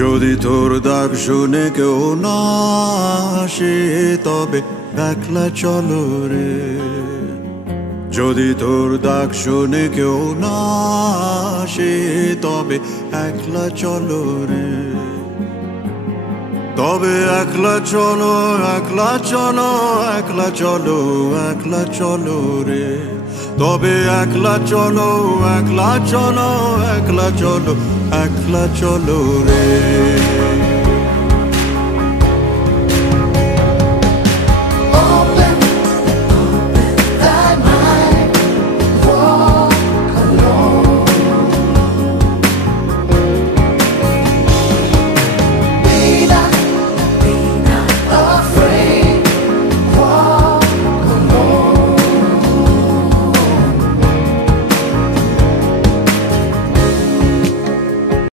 যদি তোর ডাক শুনে কেউ না আসে তবে একলা চলো রে। যদি তোর ডাক শুনে কেউ না আসে তবে একলা চলো রে। তবে একলা চলো, একলা চলো, একলা চলো, একলা চলো রে। তবে একলা চলো, একলা চলো, একলা চলো, একলা চলো রে।